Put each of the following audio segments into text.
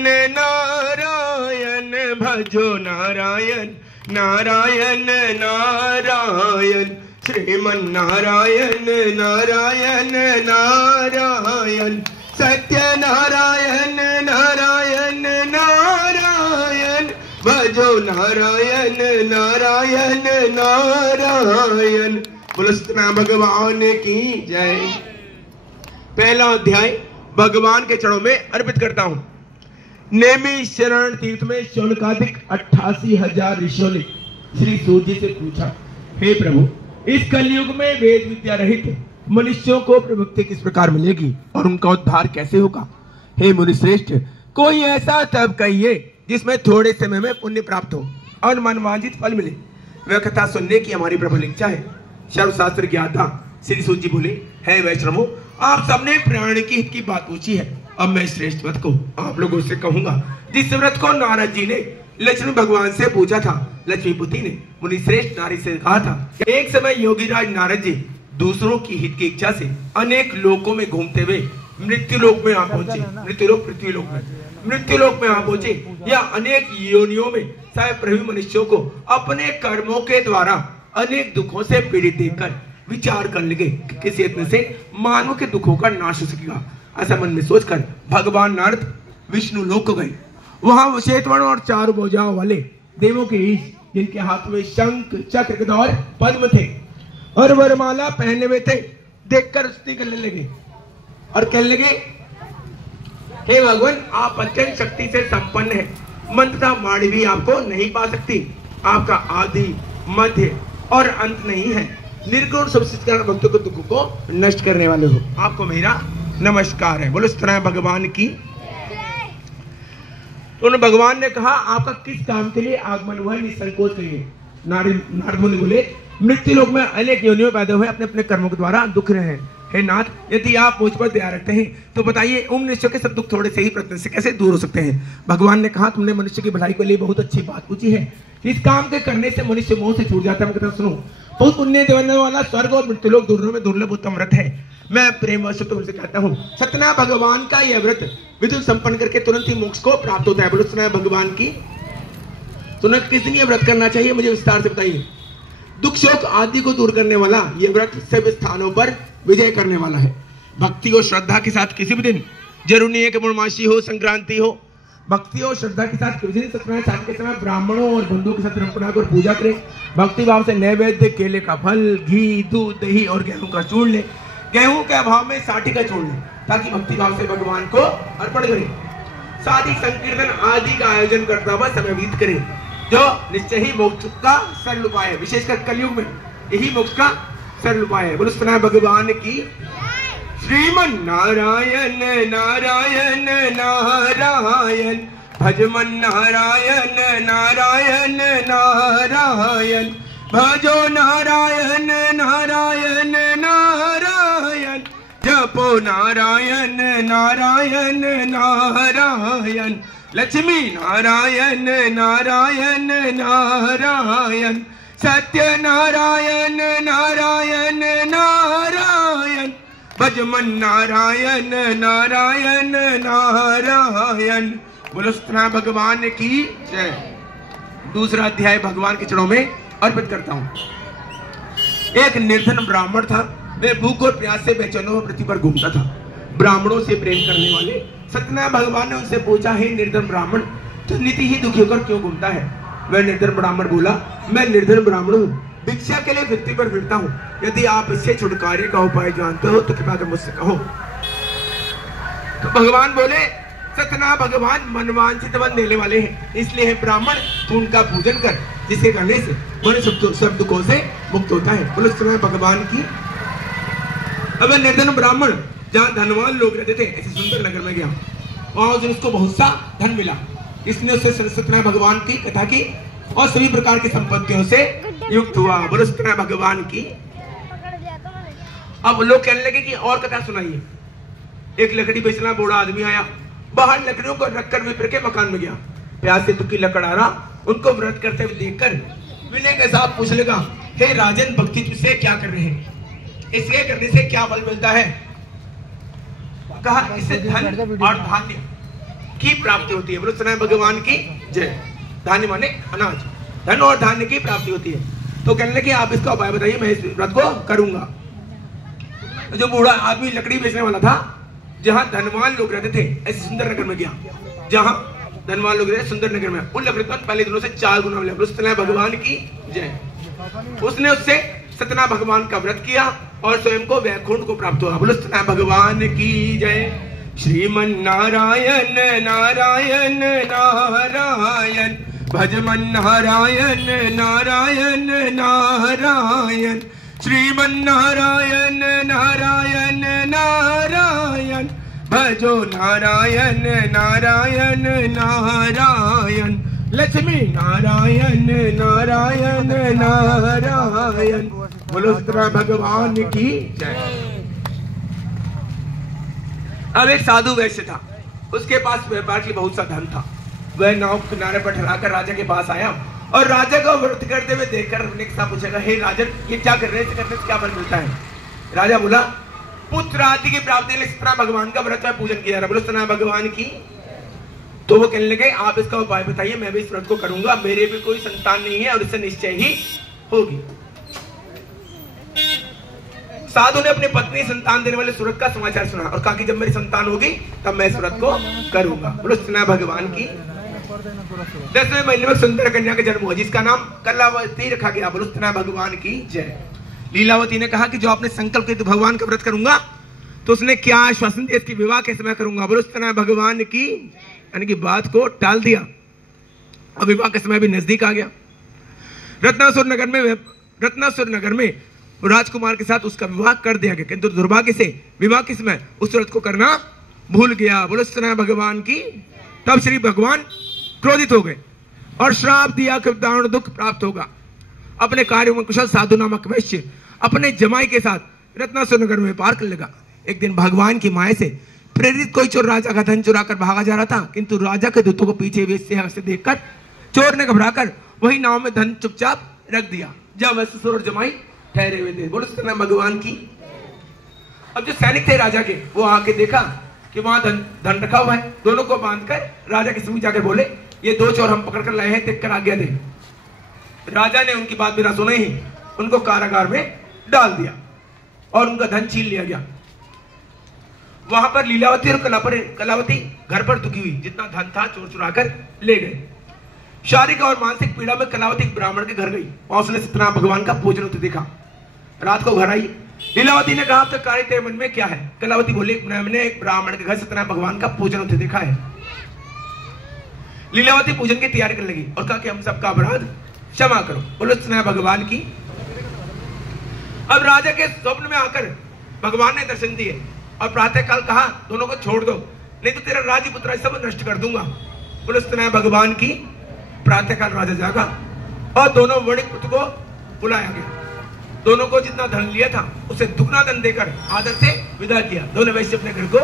नारायण भजो नारायण नारायण नारायण श्रीमन नारायण नारायण नारायण सत्य नारायण नारायण नारायण भजो नारायण नारायण नारायण। बोलो सत्यनारायण भगवान की जय। पहला अध्याय भगवान के चरणों में अर्पित करता हूं। नेमी शरण तीर्थ में शौनकादिक 88,000 ऋषियों ने श्री सूत जी से पूछा, हे प्रभु, इस कलयुग में वेद विद्या रहित मनुष्यों को प्रभुक्ति किस प्रकार मिलेगी और उनका उद्धार कैसे होगा? हे मुनिश्रेष्ठ, कोई ऐसा तप कहिए जिसमें थोड़े समय में पुण्य प्राप्त हो और मनवांछित फल मिले। वह कथा सुनने की हमारी प्रबल इच्छा है। सर्वशास्त्र ज्ञाता श्री सूत जी बोले, हे वैष्णवों, आप सबने प्राण के हित की बात पूछी है। अब मैं श्रेष्ठ व्रत को आप लोगों से कहूंगा, जिस व्रत को नारद जी ने लक्ष्मी भगवान से पूछा था। लक्ष्मीपति ने मुनि श्रेष्ठ नारी से कहा था, एक समय योगीराज नारद जी दूसरों की हित की इच्छा से अनेक लोकों में घूमते हुए मृत्युलोक में आ पहुंचे। मृत्युलोक पृथ्वीलोक में, मृत्युलोक में आ पहुंचे या अनेक योनियों में सभी मनुष्यों को अपने कर्मों के द्वारा अनेक दुखों से पीड़ित देखकर विचार कर लगे कि किस यत्न से मानव के दुखों का नाश हो सकेगा। ऐसा मन में सोचकर भगवान नारद विष्णु लोक को गए। वहां श्वेतवर्ण और 4 भुजाओं वाले देवों के ईश, जिनके हाथ में शंख चक्र गदा और पद्म थे और वरमाला पहने हुए थे, देखकर स्तुति करने लगे और कहने लगे, हे भगवान, आप अत्यंत शक्ति से संपन्न है, मंत्रता वाणी भी आपको नहीं पा सकती। आपका आदि मध्य और अंत नहीं है। निर्गुण सबसे भक्तों के दुखों को नष्ट करने वाले हो, आपको मेरा नमस्कार है। बोलो सत्यनारायण भगवान की। तो भगवान ने कहा, आपका किस काम के लिए आगमन हुआ है, निसंकोच कहिए। नारद मुनि बोले, मृत्यु लोक में अनेक योनियों पैदा हुए अपने अपने कर्मों के द्वारा दुख रहे हैं। हे नाथ, यदि आप मुझ पर दया रखते हैं तो बताइए, उन मनुष्यों के सब दुख थोड़े से ही प्रयत्न से कैसे दूर हो सकते हैं? भगवान ने कहा, तुमने मनुष्य की भलाई के लिए बहुत अच्छी बात पूछी है। इस काम के करने से मनुष्य मोह से छूट जाता है। मैं कहता सुनो, बहुत पुण्य देने वाला स्वर्ग और मृत्युलोक दोनों में दुर्लभ उत्तम व्रत है। मैं प्रेमवश तुमसे कहता हूँ, सत्यनारायण भगवान का यह व्रत विधि संपन्न करके तुरंत ही मोक्ष को प्राप्त होता है। बोलो सत्यनारायण भगवान की। तुरंत किस दिन यह व्रत करना चाहिए, मुझे विस्तार से बताइए। दुख शोक आदि को दूर करने वाला यह व्रत सभी स्थानों पर विजय करने वाला है। भक्ति और श्रद्धा के साथ किसी भी दिन, जरूरी नहीं है कि पूर्णमासी हो, संक्रांति हो, भक्ति और श्रद्धा के साथ किसी दिन सत्यनारायण शाम के समय ब्राह्मणों और बंधुओं के साथ रमकड़ा कर पूजा करें। भक्ति भाव से नैवेद्य, केले का फल, घी, दूध, दही और गेहूं का चूर्ण ले। गेहूं के अभाव में साठी का चूर्ण ले, ताकि भक्ति भाव से भगवान को अर्पण करें। साथ ही संकीर्तन आदि का आयोजन करता हुआ समय व्यतीत करें, जो निश्चय ही मोक्ष का सरल उपाय है। विशेषकर कलयुग में यही मोक्ष का सरल उपाय है। बोलो सत्यनारायण भगवान की। श्रीमन नारायण नारायण नारायण भजमन नारायण नारायण नारायण भजो नारायण नारायण नारायण जपो नारायण नारायण नारायण लक्ष्मी नारायण नारायण नारायण सत्य नारायण नारायण नारायण भजमन नारायण नारायण नारायण। बोलो सत्यनारायण भगवान की जय। दूसरा अध्याय भगवान के चरणों में अर्पित करता हूं। एक निर्धन ब्राह्मण था। वह भूख और प्यास से बेचैनों पृथ्वी पर घूमता था। ब्राह्मणों से प्रेम करने वाले सत्यनारायण भगवान ने उनसे पूछा, हे निर्धन ब्राह्मण, तू नित्य ही दुखी होकर क्यों घूमता है? वह निर्धन ब्राह्मण बोला, मैं निर्धन ब्राह्मण हूँ, भिक्षा के लिए पृथ्वी पर फिरता हूँ। यदि आप इससे छुटकारे का उपाय जानते हो तो कृपया कर मुझसे कहो। तो भगवान बोले, सत्यनारायण भगवान मनवांछित वन देने वाले हैं, इसलिए है ब्राह्मण तू उनका पूजन कर, जिसके करने से मन सब दुखों से मुक्त होता है। बोलो सत्यनारायण भगवान की। अब निर्धन ब्राह्मण जहाँ धनवान लोग रहते थे, ऐसे सुंदर नगर में गया और उसको बहुत सा धन मिला। इसने उससे सत्यनारायण भगवान की कथा की और सभी प्रकार की संपत्तियों से युक्त हुआ। बोलो सत्यनारायण भगवान की। अब लोग कहने लगे कि और कथा सुनाइए। एक लकड़ी बेचना बूढ़ा आदमी आया, बाहर लकड़ियों को रखकर विप्र के मकान में गया। प्यास से दुखी लकड़हारा उनको व्रत करते हुए देखकर विनय के साथ पूछ लगा, हे राजन, भक्ति तुझसे क्या कर रहे हैं? इसके करने से क्या फल मिलता है? कहा, इससे धन और धान्य की प्राप्ति होती है। बोलो सत्यनारायण भगवान की जय। धान्य माने अनाज, धन और धान्य की प्राप्ति होती है। तो कहने लगे आप इसका उपाय बताइए, मैं इस व्रत को करूंगा। जो बूढ़ा आदमी लकड़ी बेचने वाला था, जहां धनवान लोग रहते थे, ऐसे सुंदर नगर में गया, जहां धनवान लोग रहते सुंदर नगर में, उन लकड़ी पर पहले दिनों से 4 गुना मिला। सत्यनारायण भगवान की जय। उसने उससे सत्यनारायण भगवान का व्रत किया और स्वयं को वैकुंठ को प्राप्त हुआ। बोलो सत्यनारायण भगवान की जय। श्रीमन नारायण नारायण नारायण, भजमन नारायण नारायण नारायण, श्रीमन नारायण नारायण नारायण, भजो नारायण नारायण नारायण, लक्ष्मी नारायण नारायण नारायण। बोलो सत्यनारायण भगवान की जय। अब एक साधु वैश्य था, उसके पास व्यापार की बहुत सा धन था। वह नाव किनारे पर ठहराकर राजा के पास आया और राजा को व्रत करते हुए देखकर अपने के साथ पूछेगा, हे राजन, ये क्या कर रहे हैं, करने से क्या फल मिलता है? राजा बोला, पुत्र आदि की प्राप्ति के लिए सत्यनारायण भगवान का व्रत में पूजन किया। बोलो सत्यनारायण भगवान की। तो वो कहने लगे, आप इसका उपाय बताइए, मैं भी इस व्रत को करूंगा, मेरे भी कोई संतान नहीं है और इससे निश्चय ही होगी। साधु ने अपनी पत्नी संतान देने वाले सूरत का समाचार सुना और कहा कि जब मेरी संतान होगी तब मैं इस व्रत को करूंगा। बोलो सत्यनारायण भगवान की। 10वें महीने में सुंदर कन्या का जन्म हुआ जिसका नाम कलावती रखा गया। बोलो सत्यनारायण भगवान की जय। लीलावती ने कहा कि जो आपने संकल्प किया तो भगवान का व्रत करूंगा, तो उसने क्या आश्वासन दिया, इसकी विवाह कैसे मैं करूंगा। बोलो सत्यनारायण भगवान की। यानी कि बात को टाल दिया और विवाह का समय भी नजदीक आ गया। रत्नासुर नगर में राजकुमार के साथ उसका विवाह कर दिया गया, किंतु दुर्भाग्य से विवाह के समय उस व्रत को करना भूल गया। बोलो सत्यनारायण भगवान की। तब श्री भगवान क्रोधित हो गए और श्राप दिया कि दारुण दुख प्राप्त होगा। अपने कार्यों में कुशल साधु नामक वैश्य अपने जमाई के साथ रत्नासुर नगर में व्यापार करने लगा। एक दिन भगवान की माया से प्रेरित कोई चोर राजा का धन चुरा कर भागा जा रहा था, किंतु राजा के दूतों को पीछे वेश्या से देखकर चोर ने घबराकर वही नाव में धन चुपचाप रख दिया, जब वैश्य और जमाई ठहरे हुए थे। बोलो सत्यनारायण भगवान की। अब जो सैनिक थे राजा के, वो आके देखा कि वहां धन रखा हुआ है। दोनों को बांधकर राजा के समीप जाकर बोले, ये 2 चोर हम पकड़ कर लाए हैं, देख कर आज्ञा दे। राजा ने उनकी बात बिना सुने ही उनको कारागार में डाल दिया और उनका धन छीन लिया गया। वहां पर लीलावती और कलावती घर पर दुखी हुई, जितना धन था चोर चुरा कर ले गए। शारीरिक और मानसिक पीड़ा में कलावती ब्राह्मण के घर गई और उसने सत्यनारायण भगवान का पूजन होते देखा। रात को घर आई। लीलावती ने कहा, तो कार्य तेरे मन में क्या है? कलावती बोली, मैंने एक ब्राह्मण के घर सत्यनारायण भगवान का पूजन होते देखा है। लीलावती पूजन की तैयारी करने लगी और कहा कि हम सबका अपराध क्षमा करो। बोलो सत्यनारायण भगवान की। अब राजा के स्वप्न में आकर भगवान ने दर्शन दिए और प्रातःकाल कहा, दोनों को छोड़ दो, नहीं तो तेरा राज्य पुत्र सब नष्ट कर दूंगा। बोलो सत्यनारायण भगवान की। प्रातःकाल राजा जागा और दोनों वणिक पुत्र को बुलाया गया। दोनों को जितना धन लिया था उसे दुगना धन देकर आदर से विदा किया। दोनों वैश्य अपने घर को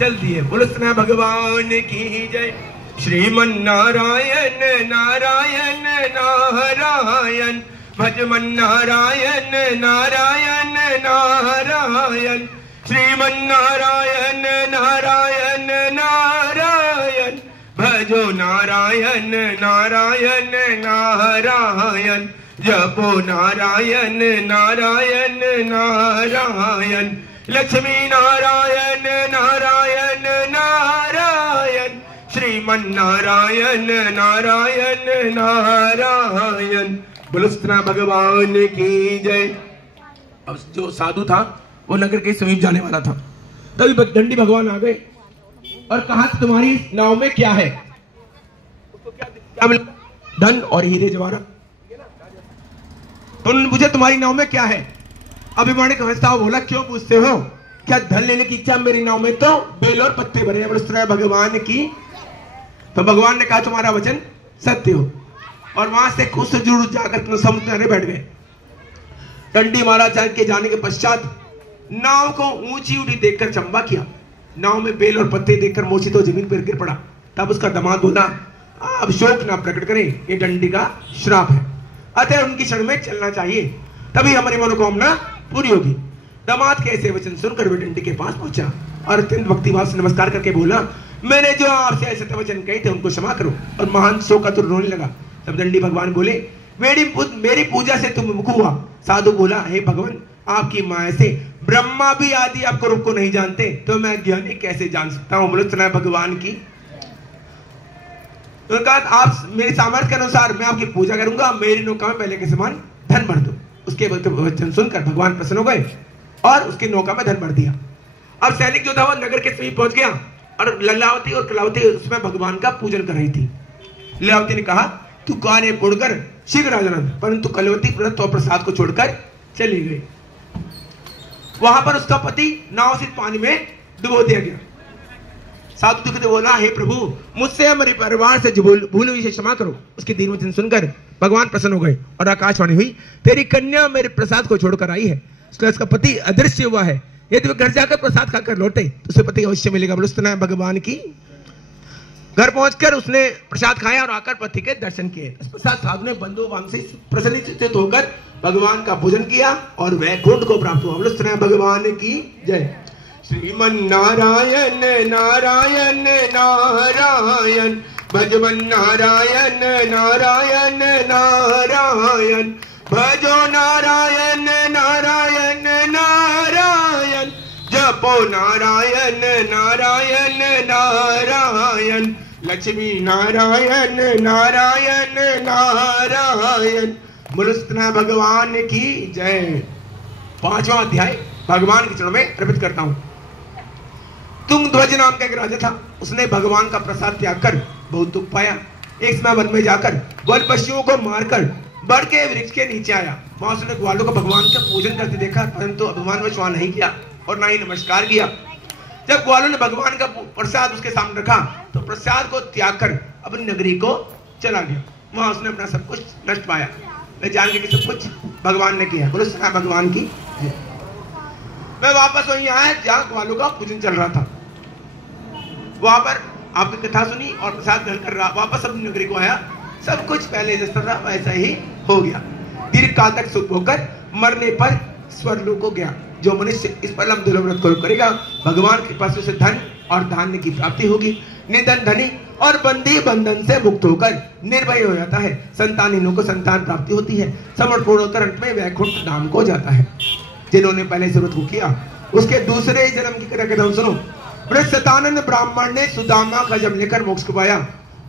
चल दिए। बोलो सत्यनारायण भगवान की जय। श्रीमन नारायण नारायण नारायण, भजमन नारायण नारायण नारायण, श्रीमन नारायण नारायण नारायण, भजो नारायण नारायण नारायण, जपो नारायण नारायण नारायण, लक्ष्मी नारायण नारायण नारायण, श्रीमन नारायण नारायण नारायण। बोलो सत्यनारायण भगवान की जय। अब जो साधु था वो नगर के समीप जाने वाला था, तभी दंडी भगवान आ गए और कहा, तुम्हारी नाव में क्या है? क्या मिला? धन और हीरे जवाहरात। उन्होंने पूछा, तुम्हारी नाव में क्या है? अभिमानी का बोला, क्यों पूछते हो? क्या धन लेने की इच्छा? मेरी नाव में तो बेल और पत्ते भरे हैं। बोलो भगवान की। तो भगवान ने कहा, तुम्हारा वचन सत्य हो। और वहां से खुद से जुड़ जाकर समुद्र में बैठ गए। दंडी महाराज के जाने के पश्चात नाव को ऊंची ऊंची देखकर चंबा किया। नाव में बेल और पत्ते देखकर मूर्छित हो जमीन पर गिर पड़ा। तब उसका दामाद बोला, अब शोक ना प्रकट करें, ये दंडी का श्राप है, अतः उनकी शरण में चलना चाहिए, तभी हमारी मनोकामना पूरी होगी। दामाद के ऐसे वचन सुनकर वे दंडी के पास पहुंचा और अत्यंत भक्तिभाव से नमस्कार करके बोला, मैंने जो आपसे ऐसे वचन कहे थे उनको क्षमा करो। और महान शोकातुर रोने लगा। तब दंडी भगवान बोले, मेरी पूजा से तुम मुख हुआ। साधु बोला, हे भगवान, आपकी माया से ब्रह्मा भी आदि आपको रूप को नहीं जानते, तो मैं ज्ञानी कैसे जान सकता हूं। बोले सुना भगवान की। तो कहा, आप मेरी सामर्थ्य के अनुसार मैं आपकी पूजा करूंगा, मेरी नौका में पहले के समान धन भर दो। उसके वचन सुनकर भगवान प्रसन्न हो गए और उसकी नौका में धन भर दिया। अब सैनिक जो था वो नगर के समीप पहुंच गया और ललावती और कलावती उसमें भगवान का पूजन कर रही थी। ललावती ने कहा, तू काने पोड़कर शीघ्र आ जाना, परंतु कलावती व्रत और प्रसाद को छोड़कर चली गई। वहां पर उसका पति नाव से पानी में डुबो दिया गया। साधु दुख बोला, हे प्रभु, मुझसे हमारे परिवार से भूल हुई से क्षमा करो। उसके दीन वचन सुनकर भगवान प्रसन्न हो गए और आकाशवाणी हुई, तेरी कन्या मेरे प्रसाद को छोड़कर आई है, इसलिए उसका पति अदृश्य हुआ है। यदि वह घर जाकर प्रसाद खाकर लौटे तो उसे पति अवश्य मिलेगा। बोलो भगवान की। घर पहुंचकर उसने प्रसाद खाया और आकर पति के दर्शन किए। इस प्रसाद साधु ने बंधु वाम से प्रसन्नचित्त होकर भगवान का पूजन किया और वैकुंठ को प्राप्त हुआ। बोलो भगवान की जय। श्रीमन नारायण नारायण नारायण, भजमन नारायण नारायण नारायण, भजो नारायण नारायण नारायण, जपो नारायण नारायण नारायण, लक्ष्मी नारायण नारायण नारायण। बोलो भगवान की जय। 5वां अध्याय भगवान के चरणों में अर्पित करता हूं। तुंगध्वज नाम का एक राजा था। उसने भगवान का प्रसाद त्याग कर बहुत दुख पाया। एक समय वन में जाकर वन पशुओं को मारकर बड़ के वृक्ष के नीचे आया। वहां उसने ग्वालों को भगवान का पूजन करते देखा, परंतु अभिमानवश वहां नहीं किया और ना ही नमस्कार किया। जब ग्वालों ने भगवान का प्रसाद उसके सामने रखा तो प्रसाद को त्याग कर अपनी नगरी को चला गया। वहां उसने अपना सब कुछ नष्ट पाया। मैं जान गया कि सब कुछ भगवान ने किया। बोलो भगवान की। मैं वापस वहीं आया जहां ग्वालों का पूजन चल रहा था। वहां पर आपकी कथा सुनी और प्रसाद ग्रहण कर रहा, वापस अपनी नगरी को आया। सब कुछ पहले जैसा था वैसा ही हो गया। दीर्घ काल तक सुख होकर मरने पर स्वर्गलोक को गया। जो मनुष्य इस पर लंब व्रत को करेगा, भगवान के पास उसे धन और धान्य की प्राप्ति होगी। निधन धनी और बंदी बंधन से मुक्त होकर निर्भय हो जाता है। संतानहीनों को संतान प्राप्ति होती है। समर्पण होकर अंत में वैकुंठ धाम को जाता है। जिन्होंने पहले से व्रत को किया उसके दूसरे जन्म की कथा सुनो। वृषतानंद ब्राह्मण ने सुदामा का जन्म लेकर मोक्ष को पाया।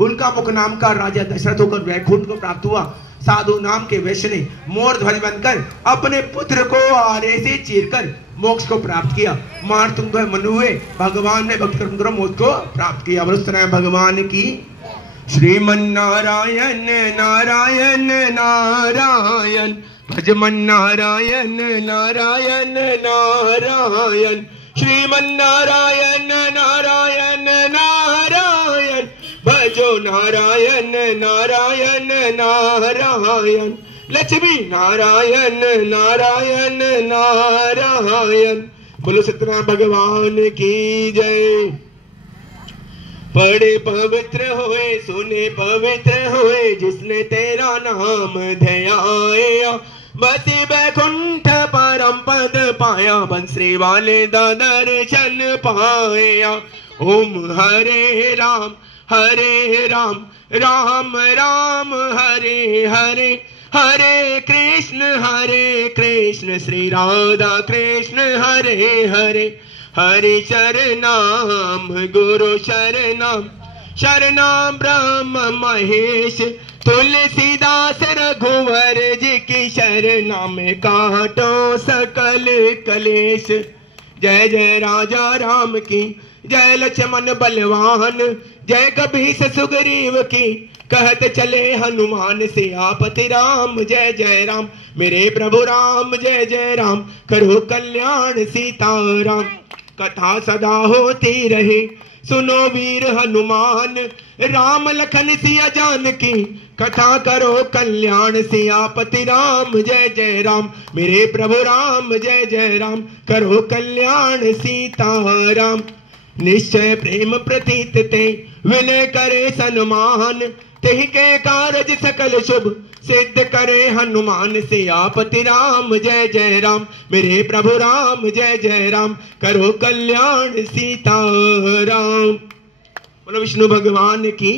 उनका मुख नाम का राजा दशरथ होकर वैकुंठ को प्राप्त हुआ। साधु नाम के वैश्य ने मोर ध्वज बनकर अपने पुत्र को आरे से चीरकर मोक्ष को प्राप्त किया। मारतुंग मनु हुए, भगवान ने भक्त कर्म मोक्ष को प्राप्त किया। भगवान की। श्रीमन नारायण नारायण नारायण, भजमन नारायण नारायण नारायण, श्रीमन नारायण नारायण नारायण, भजो नारायण नारायण नारायण, लक्ष्मी नारायण नारायण नारायण। बोलो सत्यनारायण भगवान की जय। पढ़े पवित्र होए, सुने पवित्र होए, जिसने तेरा नाम ध्याया, बसी बैकुंठ परम पद पाया, बंसरी वाले दा दर्शन पाया। ओम हरे राम राम राम हरे हरे, हरे कृष्ण श्री राधा कृष्ण हरे हरे। हरि शरणाम गुरु शरणम, शरणाम ब्रह्म महेश, तुलसीदास रघुवर जी की शरणा में काटो सकल कलेश। जय जय राजा राम की, जय लक्ष्मण बलवान, जय कबीर सुग्रीव की, कहत चले हनुमान सियापति राम। जय जय राम मेरे प्रभु राम, जय जय राम करो कल्याण सीताराम। कथा सदा होती रहे, सुनो वीर हनुमान, राम लखन सिया जानकी, कथा करो कल्याण सियापति राम। जय जय राम मेरे प्रभु राम, जय जय राम करो कल्याण सीताराम। निश्चय प्रेम प्रतीत ते, विनय करे सन्मान, तेहि के कारज सकल शुभ, सिद्ध करे हनुमान सियापति राम। जय जय राम मेरे प्रभु राम, जय जय राम करो कल्याण सीताराम। बोलो विष्णु भगवान की